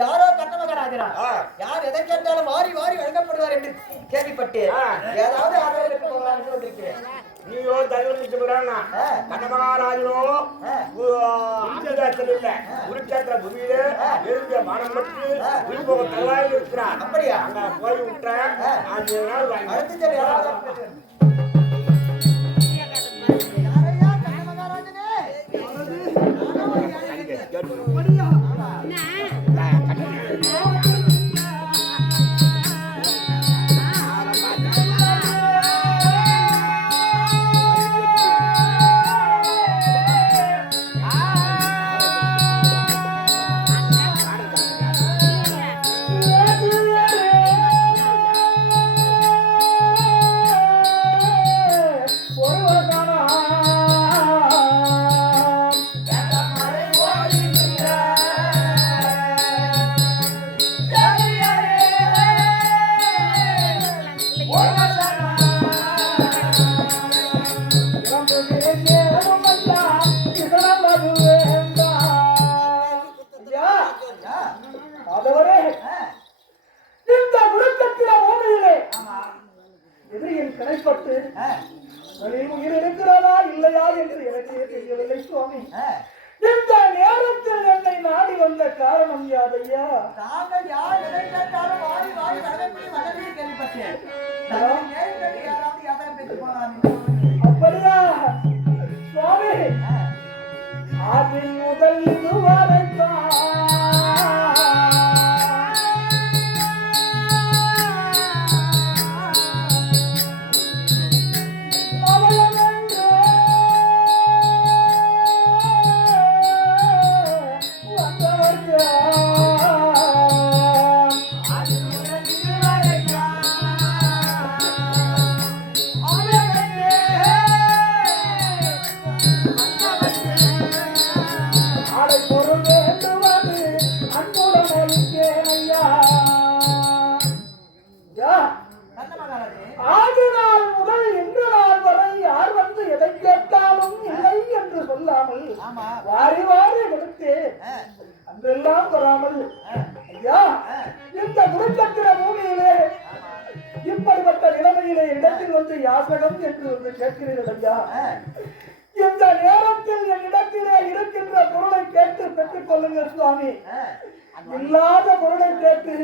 யாரோ கண்ணமகராகிறார். யார் எதை கேட்டாலும் வாரி வாரி வழங்கப்படுவார் என்று கேள்விப்பட்டு ஏதாவது ஆதரவு பெற்று போகலாம் என்று வந்திருக்கிறேன். நீயோ தயவுறானா கண்ணமகாராஜனோ அங்கதாச்சல் இல்ல குருச்சேத்திர பூமியில எழுதிய மானம் பற்றி விருப்ப தருவாயில் இருக்கிறார். அப்படியா? அங்க போய் விட்டேன் 5 நாள் வாங்கி இருக்கிறதா இல்லையா என்று எனக்கே தெரியவில்லை சுவாமி. இந்த நேரத்தில் என்னை நாடி வந்த காரணம் யாதையா? தாங்கள் யார் எதை கேட்டாலும் வாரி வாரி வழங்கப்படி வளர்ந்து கேள்விப்பட்டேன். யாராவது யாரும் பெற்று போனான். அப்படியா சுவாமி? அதில் முதல் இதுவரைத்தான் வாரி வாரி கொடுத்து அன்றெல்லாம் வராமல் ஐயா இந்த குருச்சக்கர பூமியிலே இப்படிப்பட்ட நிலைமையிலே இடத்தில் வந்து யாசகம் என்று வந்து கேட்கிறீர்கள் ஐயா. இந்த நேரத்தில் என்னிடத்திலே இருக்கின்ற பொருளை கேட்டு பெற்றுக் கொள்ளுங்கள் சுவாமி. இல்லாத பொருளை கேட்டு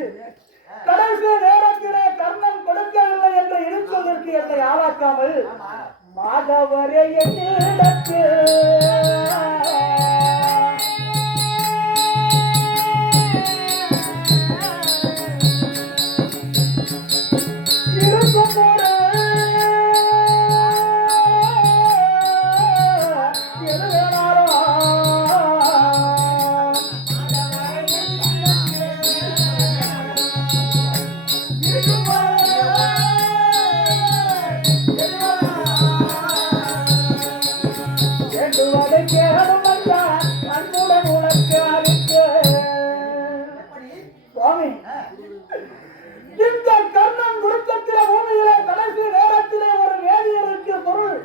கடைசி நேரத்திலே கர்ணன் கொடுக்கவில்லை என்று இழுப்பதற்கு என்னை ஆளாக்காமல் மாதவரே என்னிடத்தில் இந்த கர்ணன் குருச்சக்கர பூமியிலே கடைசி நேரத்திலே ஒரு வேதியருக்கு பொருள்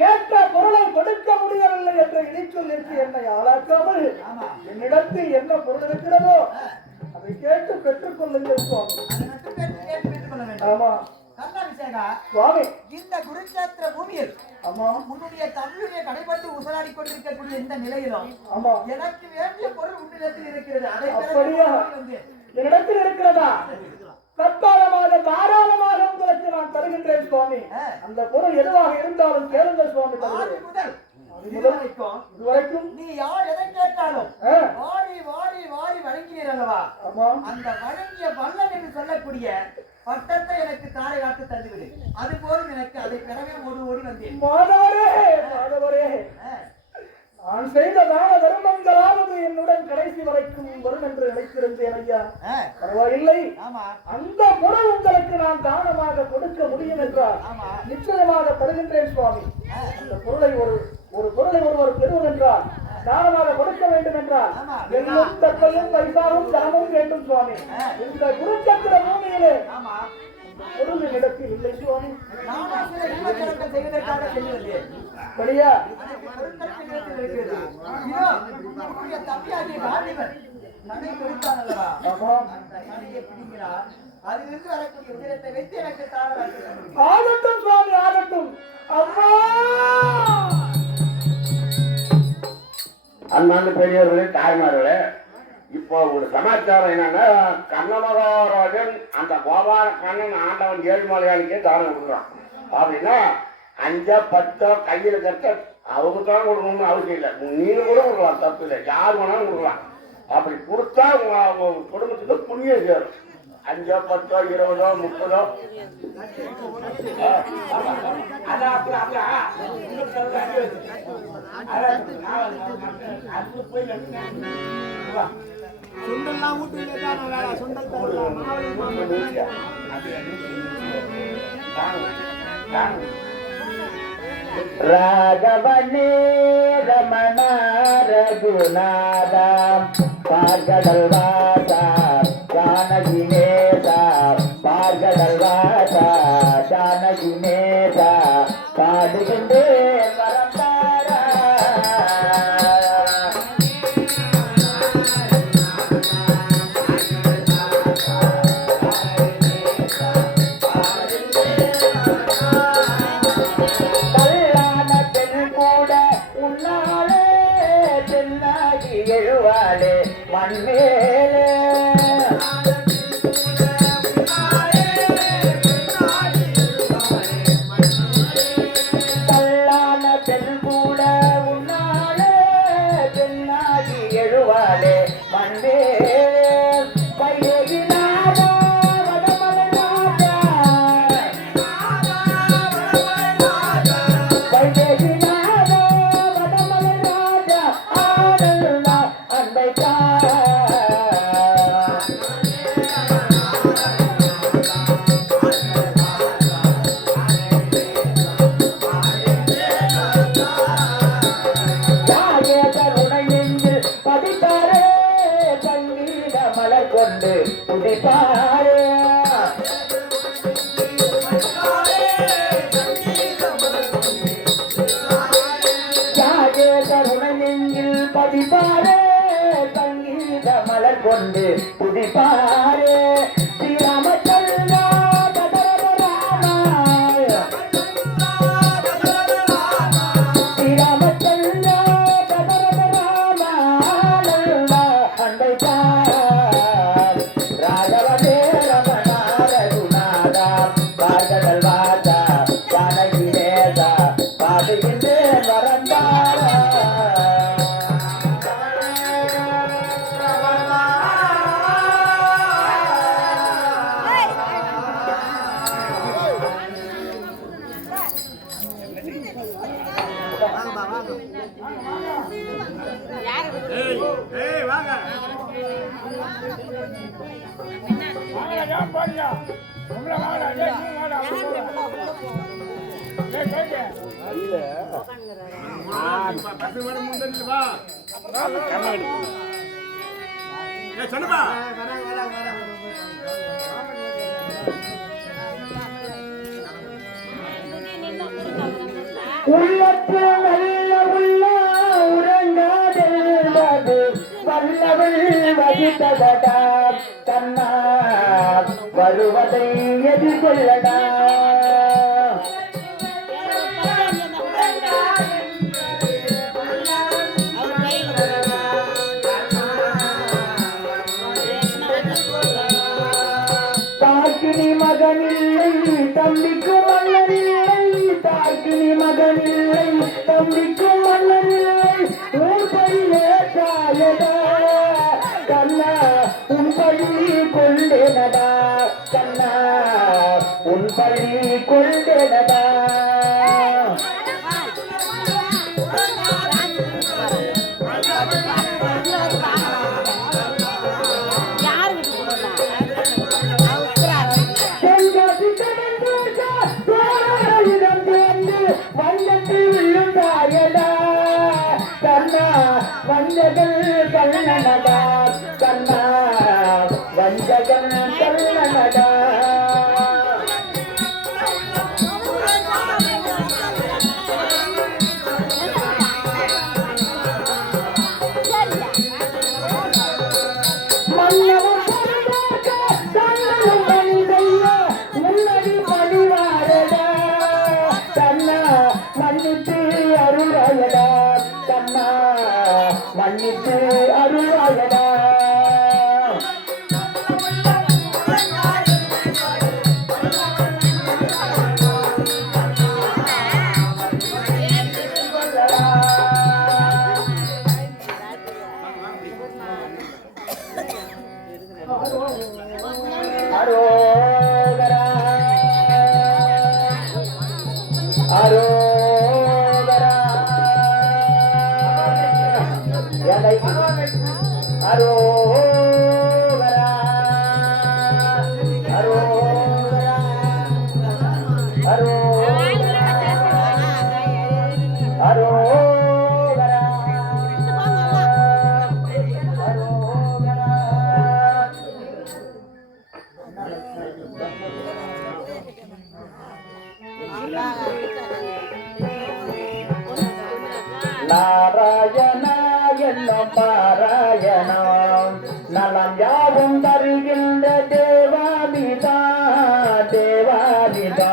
கேட்ட பொருளை கொடுக்க முடியவில்லை என்ற இடிச்சொல்லிற்கு என்னை ஆளாக்காமல் என்னிடத்தில் என்ன பொருள் இருக்கிறதோ அதை கேட்டு பெற்றுக் கொள்ளுங்கள் சுவாமி. ஆமா சுவாமி, இந்த குருச்சேத்திர பூமியில் உன்னுடைய தம்பியுடைய கடைபட்டு உசலாடி கொண்டிருக்கக்கூடிய இந்த நிலையிலும் எனக்கு வேண்டிய பொருள் உன்னிடத்தில் இருக்கிறது. அதை என்னிடத்தில் இருக்கிறதா? கட்டாயமாக தாராளமாக உங்களுக்கு நான் தருகின்றேன் சுவாமி. அந்த பொருள் எதுவாக இருந்தாலும் கேளுங்கள் சுவாமி. இதுவரைக்கும் நீ யார் எதை கேட்டாலும் வாரி வாரி வாரி வழங்கினீர் அல்லவா? அந்த வழங்கிய வல்லன் என்று சொல்லக்கூடிய பட்டத்தை எனக்கு தாரை காத்து தந்துவிடு. அது போலும் எனக்கு அதை பெறவே ஓடி ஓடி வந்தேன். நான் செய்த தான தர்மங்களாவது என்னுடன் கடைசி வரைக்கும் வரும் என்று நினைத்திருந்தேன் ஐயா. பரவாயில்லை, அந்த பொருள் உங்களுக்கு நான் தானமாக கொடுக்க முடியும் என்றால் நிச்சயமாக தருகின்றேன் சுவாமி. அந்த பொருளை ஒரு பொருளை ஒருவர் பெறுவதென்றால் தானமாக கொடுக்க வேண்டும் என்றால் எல்லும் தற்கையும் பைசாவும் தனமும் வேண்டும் சுவாமி. இந்த குருச்சக்கர பூமியிலே பொருள் இடத்தில் இல்லை சுவாமி. கணை கொடுத்தானல்லவா அந்த கணையை பிடிக்கிறார். அதிலிருந்து வரக்கூடிய உதிரத்தை வைத்து எனக்கு தாராளம் ஆகட்டும் சுவாமி ஆகட்டும். அம்மா அண்ணாண்டு பெரியவர்களே தாய்மார்களே, இப்போ ஒரு சமாச்சாரம் என்னன்னா, கண்ணமகாராஜன் அந்த கோபால கண்ணன் ஆண்டவன் ஏழுமலையானுக்கே தானம் கொடுக்குறான். அப்படின்னா 5 10 கையில கட்ட அவங்க தான் கொடுக்கணும்னு அவசியம் இல்லை. நீங்க கூட கொடுக்கலாம், தப்பு இல்லை, யார் வேணாலும் கொடுக்கலாம். அப்படி கொடுத்தா உங்க குடும்பத்துக்கு புண்ணியம் சேரும். 5 10 20 30 சுண்டல்லாம் வீட்டுல சுண்டல் ராகவனே ரமண ரகுநாதா பார்கடல் வாசா ஜானகி நேசா பார்கடல் வாசா ஜானகி நேசா பாடுகின்றேன் வரந்தாரா. எழுவாளே மண்மேலே கல்லான பெண் கூட உன்னாலே பெண்ணாகி எழுவாளே மண்மேலே பையகினாதா வடமலைநாதா பையகினாதா வடமலைநாதா ஆனந்தா அன்பைத்தா பதிப்பாரே சங்கீத மலர் கொண்டு துடிப்பாரே கருணை நெஞ்சில் பதிப்பாரே சங்கீத மலர் கொண்டு துடிப்பாரே ஸ்ரீராமச்சந்திரா ஸ்ரீராமச்சந்திரா ராகவனே ரமணா ரகுநாதா பார்கடல் வாசா ஜானகி நேசா பாடுகின்றேன் வரந்தாரா. உள்ளத்து நல்ல உள்ள உறங்காதெல்வது வல்லவள் வகித்ததடா கண்ணா வருவதை எதிர்கொள்ளடா. தாக்கினி மகனில்லை தம்பிக்கும் மன்னனில்லை, தாக்கினி மகனில்லை தம்பிக்கும் மன்னனில்லை, உன் பையே தாயடா கண்ணா உன் பழி கொண்டேனடா கண்ணா உன் பழி கொண்டேனடா. வஞ்சகன் கண்ணனடா கண்ணா வஞ்சகன் கண்ணனடா. அரோகரா அரோகரா அரோகரா அரோகரா அரோகரா அரோகரா நாராயணா என்னும் பாராயணம் நலம் யாவும் தருகின்ற தேவாதிதா தேவாதிதா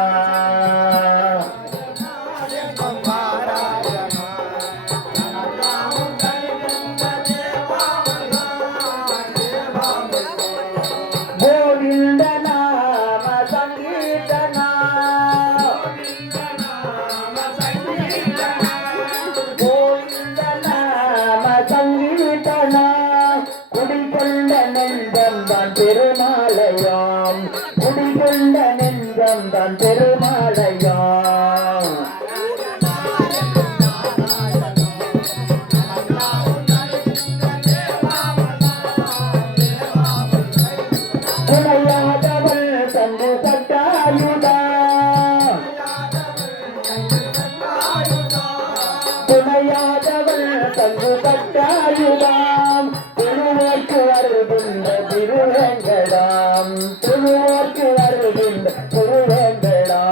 கோவிந்த நாம சங்கீதனா கோவிந்த நாம சங்கீதனா குடிகொண்ட நெஞ்சம் தான் பெருமாளையாம் குடிகொண்ட நெஞ்சம் தான் பெருமாளையாம் துணையாதவள் தந்து சட்டாயுதா துணையாதவள் தந்து சட்டாயுதாம் திருவோர்க்கு வருகின்ற திருவேங்கடாம் திருவோர்க்கு வருகின்ற திருவேங்கடாம்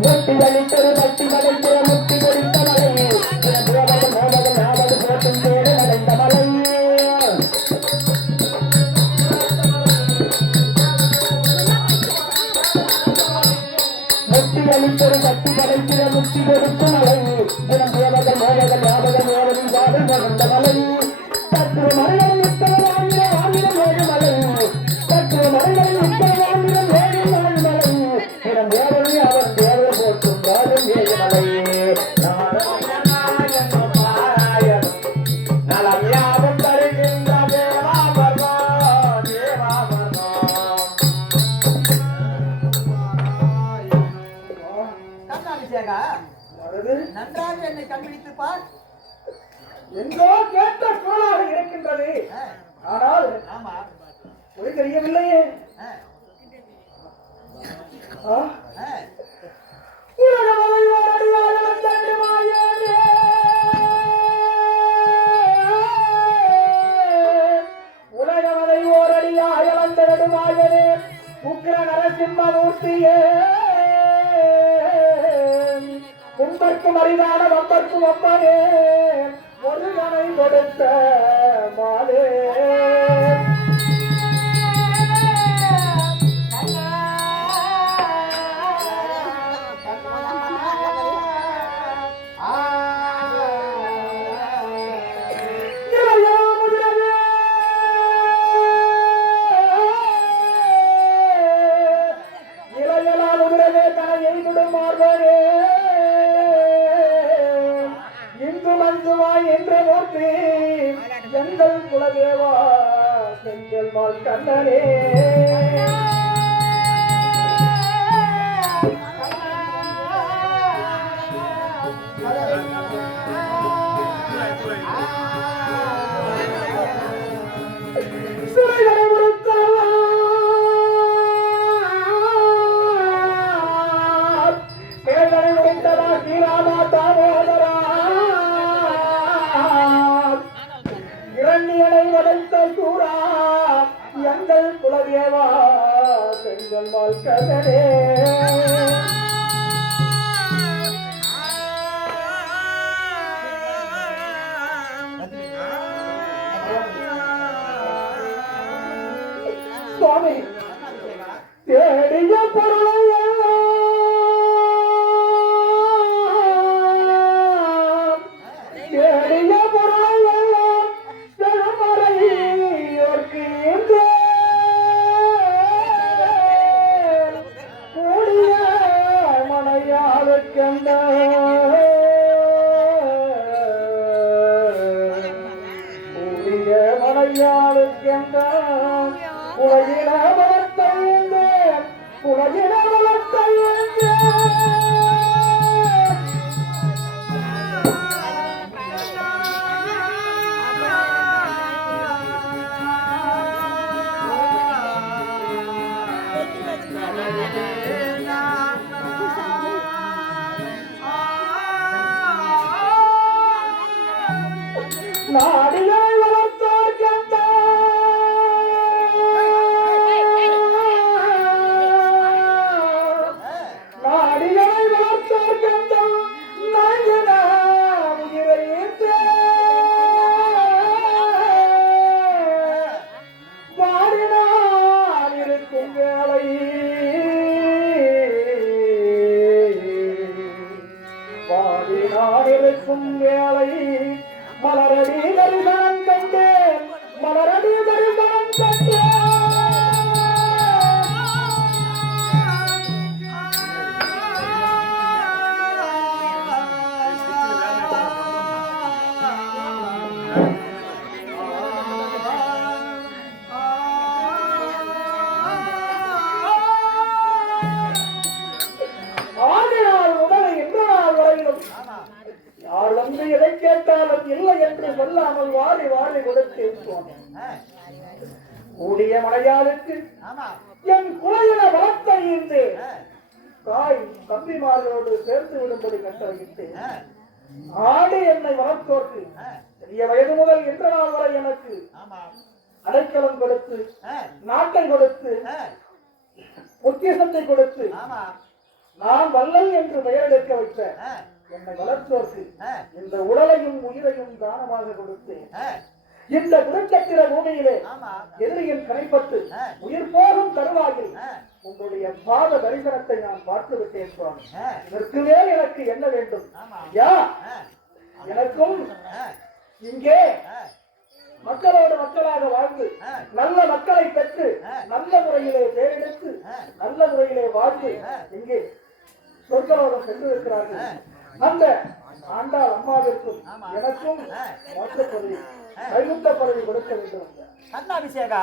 முட்டி வலித்தொரு பட்டி வளைக்கிற முட்டி கொடுத்த மலை மோதல் நாவது போட்டும் தேடு நடந்த மலை முட்டி வலித்தொரு பட்டி வளைக்கிற முட்டி கொடுத்த மலை தினம் தேவதல் மோதல் நாவது மோதலில் வாதல் நடந்த மலை தத்துவ மலைகளில் நிற்கிற வாங்கிற வாங்கிடம் ஏழு மலை தத்துவ மலைகளில் நிற்கிற வாங்கிடம் ஏழு நாள் மலை தினம் தேவதை அவன் தேவை போட்டும் வாழும் ஏழு மலை நாராயணாயணம் பாராயணம் நலம் யாவும் தருகின்ற தேவாவர்மா தேவாவர்மா கண்ணாபிஷேகா வருது நன்றாக என்னை கண்பிடித்து பார். எங்கோ கேட்ட குரலாக இருக்கின்றது. ஆனால் ஆமா ஒரு தெரியவில்லையே. ஆ, உலகமலை ஓரடியாய் வந்தடி மாயனே. உலகமலை ஓரடியாய் வந்தடி மாயனே. உக்கிர நரசிம்மமூர்த்தியே. கும்பர்க்கும் அரிதான வம்பர்க்கும் ஒப்பனே. முருகனை கொடுத்த மாலே. எங்கள் குலதேவா செஞ்சல் மால் கண்ணனே. சுரைகளை உடுத்தவார் கிழங்களை உடுத்தவா ஸ்ரீராமா தாமோதரா. இரண்யனை வளைத்த சூரா எங்கள் குலதேவா செங்கல் மால் கண்ணனே. சுவாமி தேடிய பொருளை எல்லாம் தேடிய பொருளை எல்லாம் செழுமறையோர்க்கு கூடிய மலையாளுக்கெந்த கூடிய மலையாளுக்கெந்த உலகின வளர்த்தையேங்க உலகின வளர்த்தையேங்க நாடிகளை வளர்த்தோர்க்கெந்த நாடிகளை வளர்த்தோர்க்கெந்த நஞ்சன உயிரையேற்றே வாடினால் இருக்கும் வேளை வாடினால் இருக்கும் வேளை மலரடி தரிசனம் கண்டேன் மலரடி தரிசனம் கண்டேன் ஆகையால் உடலை என்ற நாள் வரையிலும் யார் வந்து எதை கேட்டாலும் இல்லை என்று சொல்லாமல் வாரி வாரி கொடுத்து கூடிய மலையாளுக்கு என் குலையில வளர்த்த ஈந்து தாய் தம்பிமார்களோடு சேர்த்து விடும்படி கட்டளையிட்டு ஆடு என்னை வளர்த்தோர்க்கு பெரிய வயது முதல் என்ற நாள் வரை எனக்கு அடைக்கலம் கொடுத்து நாட்டை கொடுத்து பொக்கிஷத்தை கொடுத்து நான் வல்லல் என்று பெயர் எடுக்க வைத்த என்னை வளர்த்தோர்க்கு இந்த உடலையும் உயிரையும் தானமாக கொடுத்து இந்த குருச்சக்கர பூமியிலே எதிரியின் கனைப்பட்டு உயிர் போகும் தருவாயில் உங்களுடைய பாத தரிசனத்தை நான் பார்த்து விட்டேன் சுவாமி. இதற்கு மேல் எனக்கு என்ன வேண்டும்? யா எனக்கும் இங்கே மக்களோடு மக்களாக வாழ்ந்து நல்ல மக்களை பெற்று நல்ல முறையிலே பேரெடுத்து நல்ல முறையிலே வாழ்ந்து இங்கே சொர்க்கலோகம் சென்றிருக்கிறார்கள். அந்த ஆண்டாள் அம்மாவிற்கும் எனக்கும் மோட்ச பதவி கைமுத்த பதவி கொடுக்க வேண்டும். அண்ணாபிஷேகா,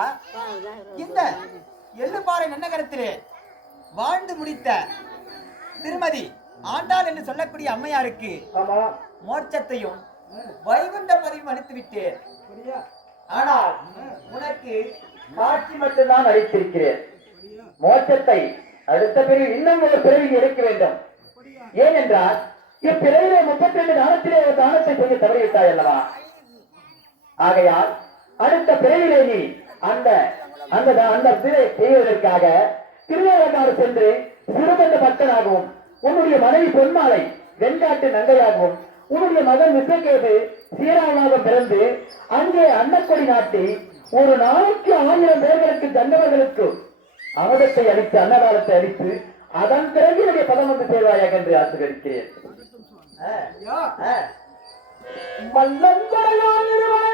இந்த எள்ளுப்பாறை நன்னகரத்திலே வாழ்ந்து முடித்த திருமதி ஆண்டாள் என்று சொல்லக்கூடிய அம்மையாருக்கு மோட்சத்தையும் வைகுண்ட பதவியும் அளித்து விட்டேன். ஆனால் உனக்கு காட்சி மட்டும்தான் அளித்திருக்கிறேன். மோட்சத்தை அடுத்த பிறகு இன்னும் ஒரு பிறவி எடுக்க வேண்டும். ஏனென்றால் இப்பிறவிலே 32 தானத்திலே ஒரு தானத்தை செய்ய தவறிவிட்டாய் அல்லவா? ஆகையால் அடுத்த பிறவிலே நீ அந்த அந்த அந்த பிழை செய்வதற்காக திருவேலக்காடு சென்று சிறுபந்த பக்தனாகவும் உன்னுடைய மனைவி பொன்மாலை வெண்காட்டு நங்கையாகவும் உன்னுடைய மகன் விஸ்வகேது சீராவனாக பிறந்து அங்கே அன்னக்கொடி நாட்டி ஒரு நாளைக்கு 1000 பேர்களுக்கு தண்டவர்களுக்கு அமுதத்தை அளித்து அன்னதானத்தை அளித்து அதன் பிறகு என்னுடைய பதம் வந்து சேர்வாயாக என்று ஆசீர்வதிக்கிறேன். மல்லம்படையான் நிறுவனை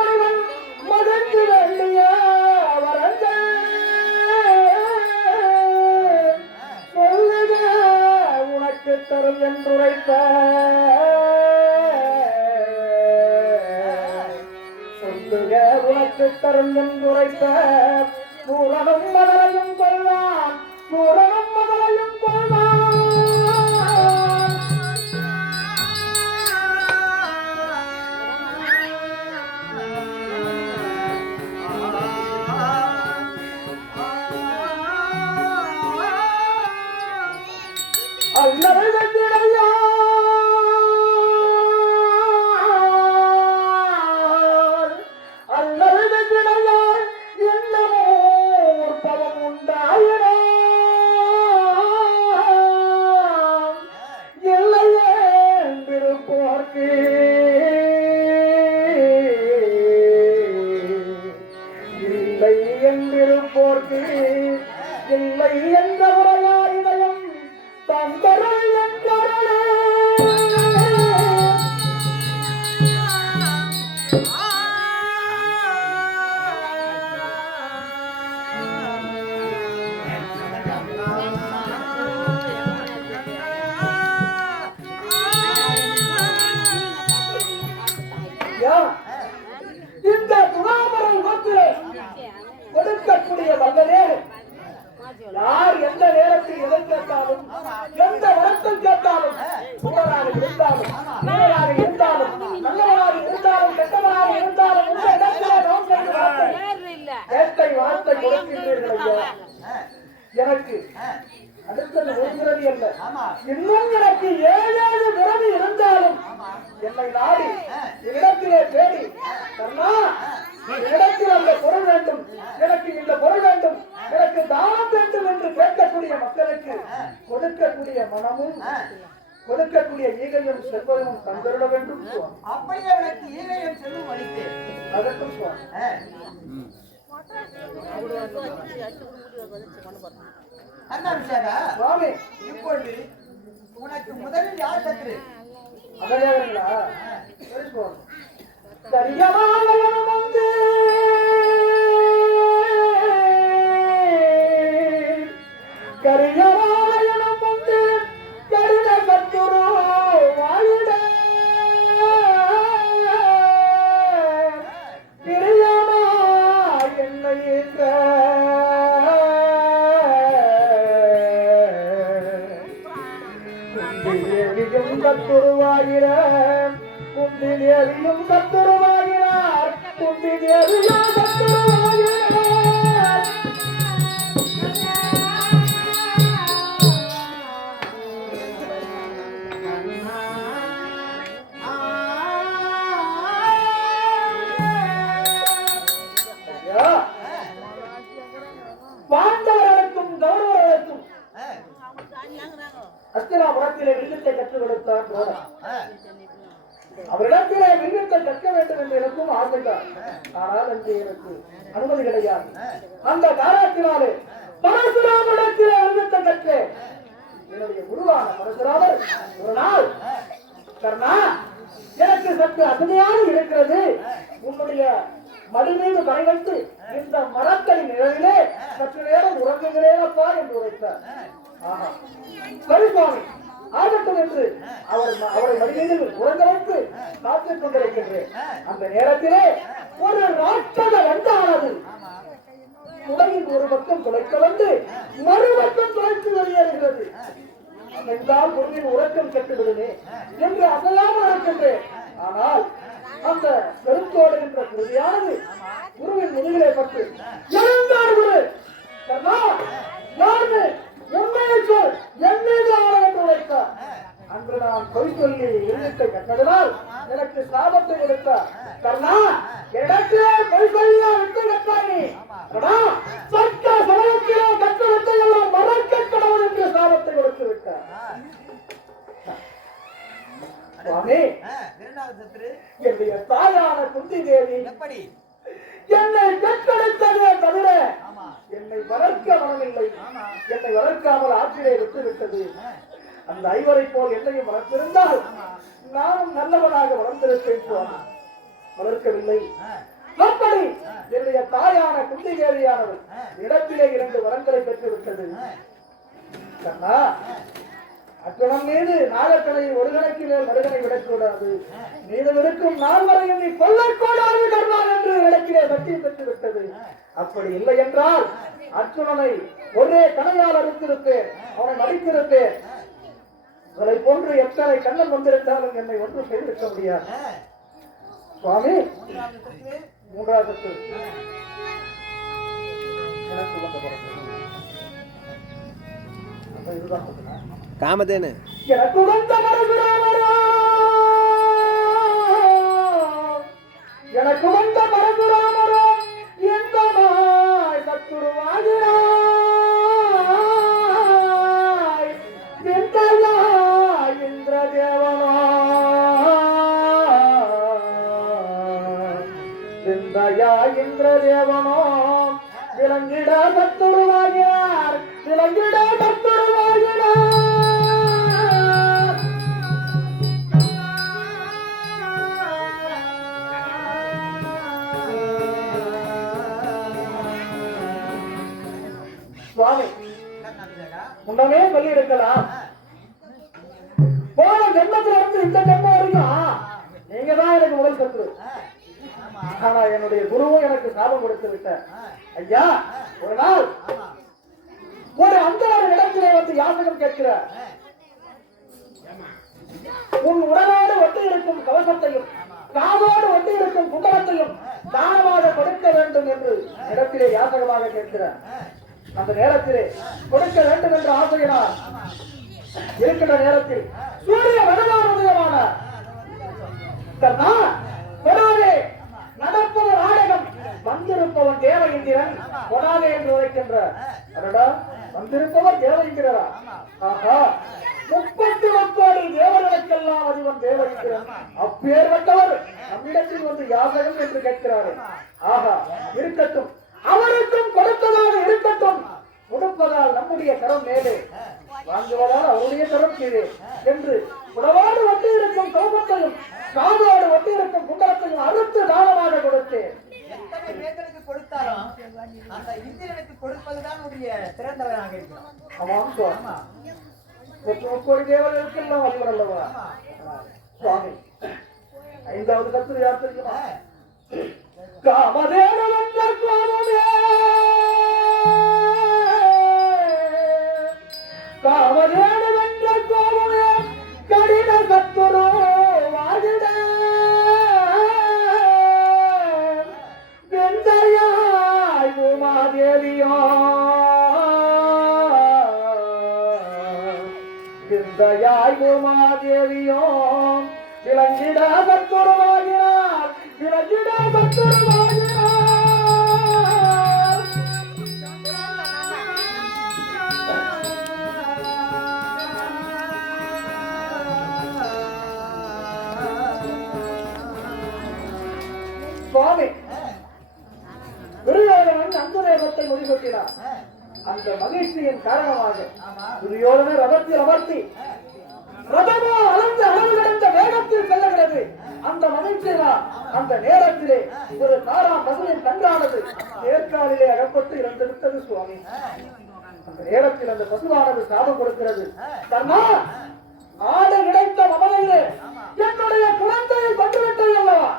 மனிதன் மகந்து வெள்ளிய வரங்கள் சொல்லுக உனக்கு தரும் என்றுரைத்த சொல்லுக உனக்கு தரும் என்றுரைத்த பூரணம் மகளையும் கொள்வான் பூரணம் மகளையும் கொள்வான். இல்லை என்ற உரையாயினையும் தந்தரல் என்றே கொடுக்கக்கூடிய வல்லலே யார் எந்த நேரத்தில் எதை கேட்டாலும் எந்த வரத்தில் கேட்டாலும் சூழலாக இருந்தாலும் நீராக இருந்தாலும் நல்லவராக இருந்தாலும் கெட்டவராக இருந்தாலும் இந்த இடத்திலே நாம் செய்த வார்த்தை கொடுக்கின்றீர்கள் ஐயா. எனக்கு அடுத்தது ஒரு பிறவி அல்ல, இன்னும் எனக்கு 7 பிறவி இருந்தாலும் என்னை நாடி என்னிடத்திலே தேடி கண்ணா இடத்தில் அந்த பொருள் வேண்டும், எனக்கு இந்த பொருள் வேண்டும், எனக்கு தானம் வேண்டும் என்று கேட்கக்கூடிய மக்களுக்கு கொடுக்கக்கூடிய மனமும் கொடுக்கக்கூடிய ஈகையும் செல்வமும் தந்திட வேண்டும். அப்படியே எனக்கு ஈகையும் செல்வம் அளித்தேன். அதற்கும் சுவாமி இப்பொழுது உனக்கு முதலில் யார் சத்துரு? அதையாங்களா சரியானவனும் வந்து கரியவாலயனும் வந்து கருண சத்துரு வாழிட பிரியமா என்னை கத்துருவாகிற குந்தினேரியும் கத்துருவாகிறார் குந்தினேரியும் கத்துருவாகிறார். பாண்டவர்களுக்கும் கௌரவர்களுக்கும் அஸ்தினாபுரத்திலே வில்வித்தை கற்றுக் கொடுத்தார் துரோணர். அவரிடத்திலே வில்வித்தை கற்க வேண்டும் என்று எனக்கும் ஆசைதான். ஆனால் அங்கே எனக்கு அனுமதி கிடையாது. அந்த காரணத்தினாலே பரசுராமரிடத்திலே வில்வித்தை கற்றேன். என்னுடைய குருவான பரசுராமர் ஒரு நாள் கர்ணா எனக்கு சற்று அசதியாக இருக்கிறது, உன்னுடைய மடி மீது படை வைத்து இந்த மரத்தடி நிழலிலே சற்று நேரம் உறங்குகிறேனப்பா என்று உரைத்தார். சரி சுவாமி ஆகட்டும் என்று அவரை மடிமீது உறங்க வைத்து காத்துக் கொண்டிருக்கின்றேன். அந்த நேரத்திலே ஒரு ராட்சத வண்டானது உலகின் ஒரு பக்கம் துளைக்க வந்து மறுபக்கம் துளைத்து வெளியேறுகிறது. என்றால் குருவின் உறக்கம் கெட்டுவிடுமே என்று அசையாமல் இருக்கின்றேன். ஆனால் அந்த பெருந்தோடு என்ற குருவியானது குருவின் முதுகிலே பட்டு எழுந்தார் குரு கர்ணா யாரு உண்மையை சொல் என் மீது என்று உரைத்தார். அன்று நான் பொய் சொல்லி வில்வித்தை கற்றதனால் எனக்கு சாபத்தை கொடுத்தார். கர்ணா இடத்திலே பொய் சொல்லியா விட்டு கட்டாயே சட்ட சமயத்திலே கற்ற வித்தையெல்லாம் மறக்க கடவுள் என்று சாபத்தை கொடுத்து விட்டார். சுவாமி என்னுடைய தாயான குந்தி தேவி என்னை பெற்றெடுத்ததே தவிர என்னை வளர்க்க வரவில்லை. என்னை வளர்க்காமல் ஆற்றிலே விட்டுவிட்டது. அந்த ஐவரை போல் என்னையும் வளர்த்திருந்தால் நானும் நல்லவனாக வளர்ந்திருப்பேன். சுவாமி வளர்க்கவில்லை. அப்படி என்னுடைய தாயான குந்தி தேவியானவர் இடத்திலே 2 வரங்களை பெற்றுவிட்டது. கண்ணா அக்கணம் மீது நாகக்கணை ஒரு கணக்கு மேல் மறுகணை விடக்கூடாது, மீது இருக்கும் 4 வரையும் நீ கொல்லக்கூடாது கர்ணன் என்று விளக்கிலே சத்தியம் பெற்று விட்டது. அப்படி இல்லை என்றால் அர்ஜுனனை ஒரே கணையால் அறுத்திருப்பேன், அவனை மடித்திருப்பேன். உங்களை போன்று எத்தனை கண்ணன் வந்திருந்தாலும் என்னை ஒன்றும் செய்திருக்க முடியாது. சுவாமி 3வது எனக்கு இதுதான் காமதேனு எனக்கு உகந்த பரசுராமரோ, எனக்கு உகந்த பரசுராமரோ எந்த சத்துருவாகிறாய் விந்தையா இந்திரதேவனோ, விந்தையா இந்திரதேவனோ விலங்கிட சத்துருவாகிறார், விலங்கிட சத்துருவாகிறார். சுவாமி முன்னமே சொல்லி இருக்கலாம், போன ஜென்மத்துல இருந்து இந்த ஜென்மம் வரைக்கும் நீங்க தான் எனக்கு முதல் சத்துரு. ஆனா என்னுடைய குருவும் எனக்கு சாபம் கொடுத்து விட்டார். ஐயா ஒரு நாள் ஒரு அந்த இடத்திலே வந்து யாசகம் கேட்கிறார். உன் உடலோடு ஒட்டி இருக்கும் கவசத்தையும் காதோடு ஒட்டி இருக்கும் குண்டலத்தையும் தானமாக கொடுக்க வேண்டும் என்று இடத்திலே யாசகமாக கேட்கிறார். அந்த நேரத்திலே கொடுக்க வேண்டும் என்று ஆசையினார். இருக்கின்ற நேரத்தில் சூரிய வடவான உதயமான நடப்பது நாடகம். வந்திருப்பவன் தேவ இந்திரன் கொடாதே என்று உரைக்கின்ற வந்திருப்பவர் தேவ இந்திரரா? ஆஹா, 30 கோடி தேவர்களுக்கெல்லாம் அதிபன் தேவ இந்திரன். அப்பேற்பட்டவர் நம்மிடத்தில் வந்து யாசகம் என்று கேட்கிறார்கள். ஆஹா, இருக்கட்டும், அவருக்கும் கொடுத்ததாக இருக்கட்டும். கொடுப்பதால் நம்முடைய கரம் மேலே, வாங்குவதால் அவருடைய கரம் கீழே என்று உடவோடு ஒட்டி இருக்கும் கௌபத்தையும் காதோடு ஒட்டி இருக்கும் குண்டலத்தையும் அறுத்து தானமாக கொடுத்தேன். எத்தனை பேர்களுக்கு கொடுத்தாலும் அந்த இந்திரனுக்கு கொடுப்பதுதான் உடைய சிறந்தவராக இருக்கிறார். ஆமாம் சுவாமி, 30 கோடி தேவர்களுக்கெல்லாம் அதிபர் அல்லவா சுவாமி. 5வது கருத்து யார் தெரியுமா? காமதேவன்ற கோபமே, காமதேவன்ற கோபமே கடின சத்துரு வாழிட வெந்தையாய் உமாதேவியோ, வெந்தையாய் உமாதேவியோ விளங்கிட சத்துருவாகினார், விளங்கிட சத்துருவாகினார். சுவாமி துரியோதனன் அங்குதேவத்தை முடிசூட்டினார். அந்த மகிழ்ச்சியின் காரணமாக துரியோதனை ரதத்தில் அமர்த்தி ரதமோ அளந்த அளவு கடந்த வேகத்தில் செல்லுகிறது. அந்த மகிழ்ச்சிதான் அந்த நேரத்திலே ஒரு தாராம் பசுவின் கன்றானது நேர்காலிலே அகப்பட்டு இறந்து விட்டது சுவாமி. அந்த நேரத்தில் அந்த பசுவானது சாபம் கொடுக்கிறது. கர்ணா, ஆடு கிடைத்த மமதையிலே என்னுடைய குழந்தையை கொண்டுவிட்டது அல்லவா?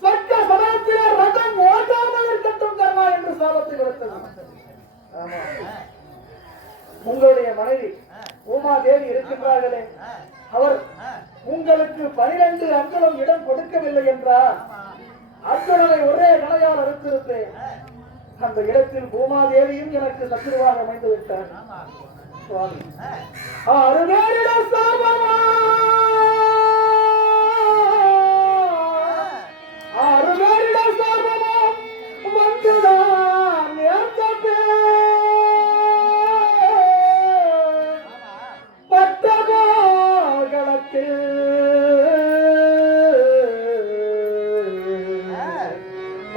சொற்க சமயத்திலே ரதம் ஓட்டாமல் இருக்கட்டும் கர்ணா என்று சாபத்தை கொடுத்தது. உங்களுடைய மனைவி உமாதேவி இருக்கின்றார்களே, அவர் உங்களுக்கு 12 அங்குலம் இடம் கொடுக்கவில்லை என்றார். அர்ஜுனனை ஒரே கணையால் அறுத்திருப்பேன். அந்த இடத்தில் பூமாதேவியும் எனக்கு சத்துருவாக அமைந்து விட்டார் சுவாமி. 6 பேரிடம் சாபமா, 6 பேரிடம் சாபமா வந்துதான் நேர்ந்தே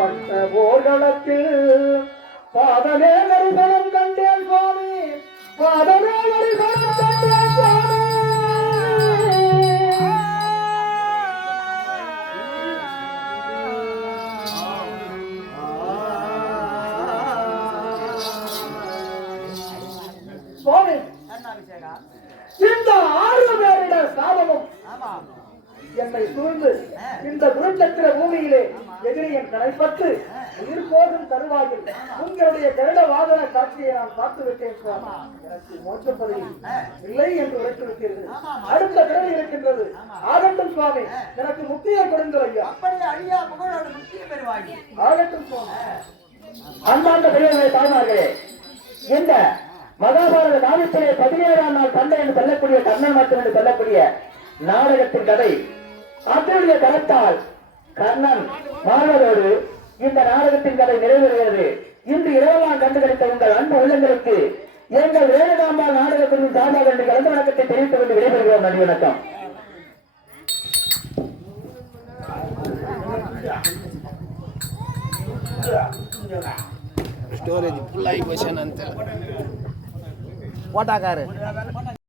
பட்டபோகத்தில் பாதமே வரிசனம் கண்டேன் சுவாமி, பாதமே வரிசனம் கண்டேன் சுவாமி. சுவாமி, இந்த 6 பேரிட சாபமும் என்னை சூழ்ந்து இந்த குருச்சக்கர பூமியிலே எதிரியின் கடைப்பட்டு உயிர் போகும் தருவாயில் உங்களுடைய கருட வாகன காட்சியை நான் பார்த்து விட்டேன் சுவாமி. எனக்கு மோட்சப்பதி இல்லை என்று உரைத்துவிட்டீர்கள். அடுத்த பிறகு இருக்கின்றது. ஆகட்டும் சுவாமி, எனக்கு முக்தியை கொடுங்கள் ஐயா. அப்படியே அழியா புகழோடு முக்தியை பெறுவாங்க. ஆகட்டும் சுவாமி. அன்பார்ந்த பெரியவர்களே, தாய்மார்களே, இந்த மகாபாரத நாளிலே 17ஆம் நாள் சண்டை என்று சொல்லக்கூடிய கர்ணன் மட்டும் என்று சொல்லக்கூடிய நாடகத்தின் கதை அத்தனுடைய கருத்தால் கர்ணன் மாறுவதோடு இந்த நாடகத்தின் கதை நிறைவேறுகிறது. இன்று இரவெல்லாம் கண்டு கிடைத்த உங்கள் அன்பு உள்ளங்களுக்கு எங்கள் வேணுகாம்பால் நாடகத்தின் சார்பாக என்று கலந்து வணக்கத்தை தெரிவித்துக் கொண்டு விடைபெறுகிறோம். நன்றி, வணக்கம். ಸ್ಟೋರೇಜ್ ಫುಲ್ ಆಗಿ ಕ್ವಶನ್ ಅಂತ ಓಟಾಕಾರು